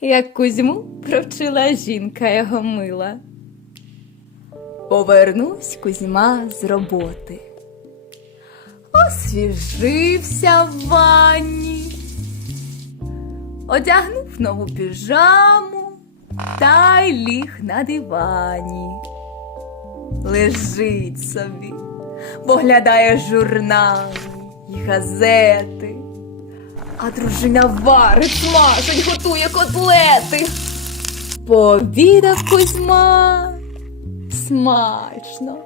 як Кузьму провчила жінка його мила. Повернусь Кузьма з роботи. Освіжився в ванні, одягнув нову піжаму та й ліг на дивані. Лежить собі, поглядає журнали й газети. А дружина варить, смажить, готує котлети. Пообідав Кузьма смачно.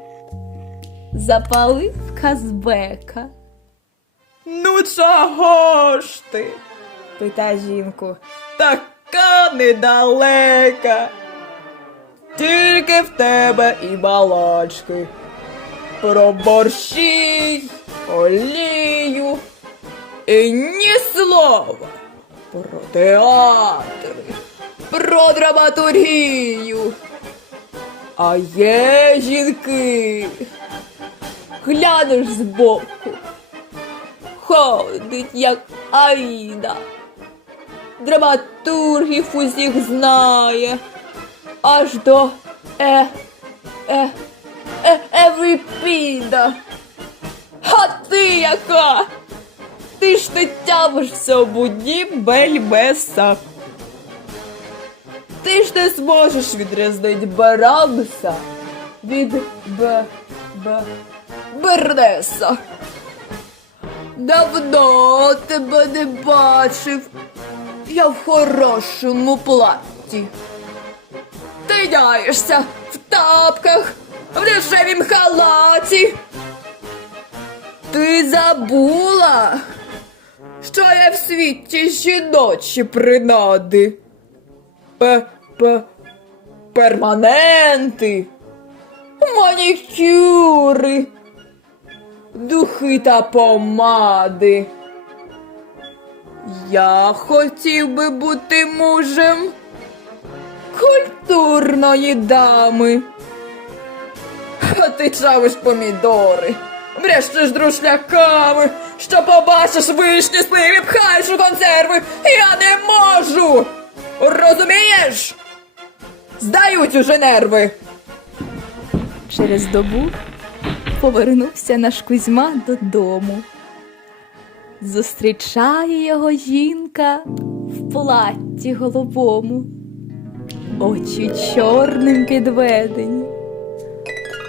Запалив казбека. Ну, чого ж ти? пита жінку. Така недалека. Тільки в тебе і балачки. Про борщі, олію. Ні слова про театри, про драматургію. А є жінки. Глянеш збоку. Ходить, як Аїда. Драматургів усіх знає. Аж до е, е, е, Еврипіда. А ти яка? Ти тямишся в будні бельбеса. Ти ж не зможеш відрізнити Барамса від Б. Б. Бернеса. Давно тебе не бачив. Я в хорошому платі. Ти няєшся в тапках, в дешевім халаті. Ти забула, що є в світі жіночі принади. П, п, перманенти, манікюри, духи та помади. Я хотів би бути мужем культурної дами. А ти чавиш помідори, брещеш друшляками, що побачиш вишні сливі, пхаєш у консерви. Я не можу. Розумієш? Здають уже нерви. Через добу повернувся наш Кузьма додому. Зустрічає його жінка в платті голубому, очі чорним підведені,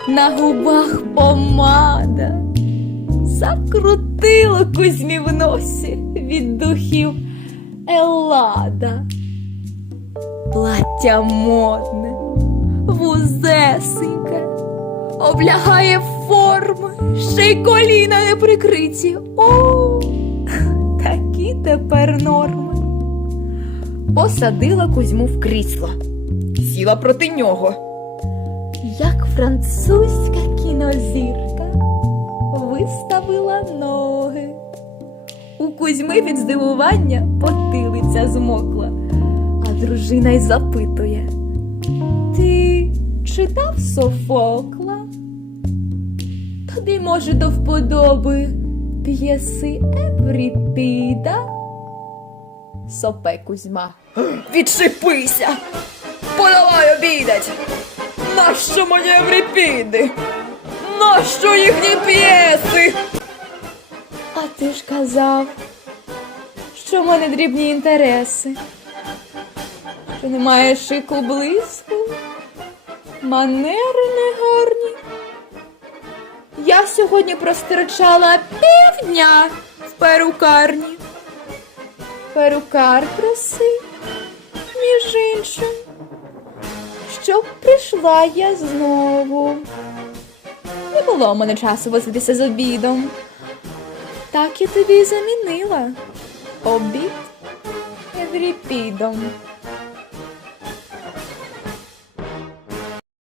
на губах помада, закрутило Кузьмі в носі від духів Еллада. Плаття модне, вузесеньке, облягає форми, ще й коліна не прикриті. О, такі тепер норми. Посадила Кузьму в крісло, сіла проти нього. Як французька кінозірка виставила ноги. У Кузьми від здивування потилиця змокла, а дружина й запитує. Ти читав Софокла? Тобі, може, до вподоби п'єси Евріпіда? Сопе Кузьма. Відшипися! Подавай обідать! Нащо мені Евріпіди? Нащо їхні п'єси? А ти ж казав, що в мене дрібні інтереси, що немає шику блиску, манери негарні. Я сьогодні простирчала півдня в перукарні. Перукар просив, між іншим, щоб прийшла я знову. Було у мене часу возитися з обідом. Так я тобі замінила. Обід Евріпідом.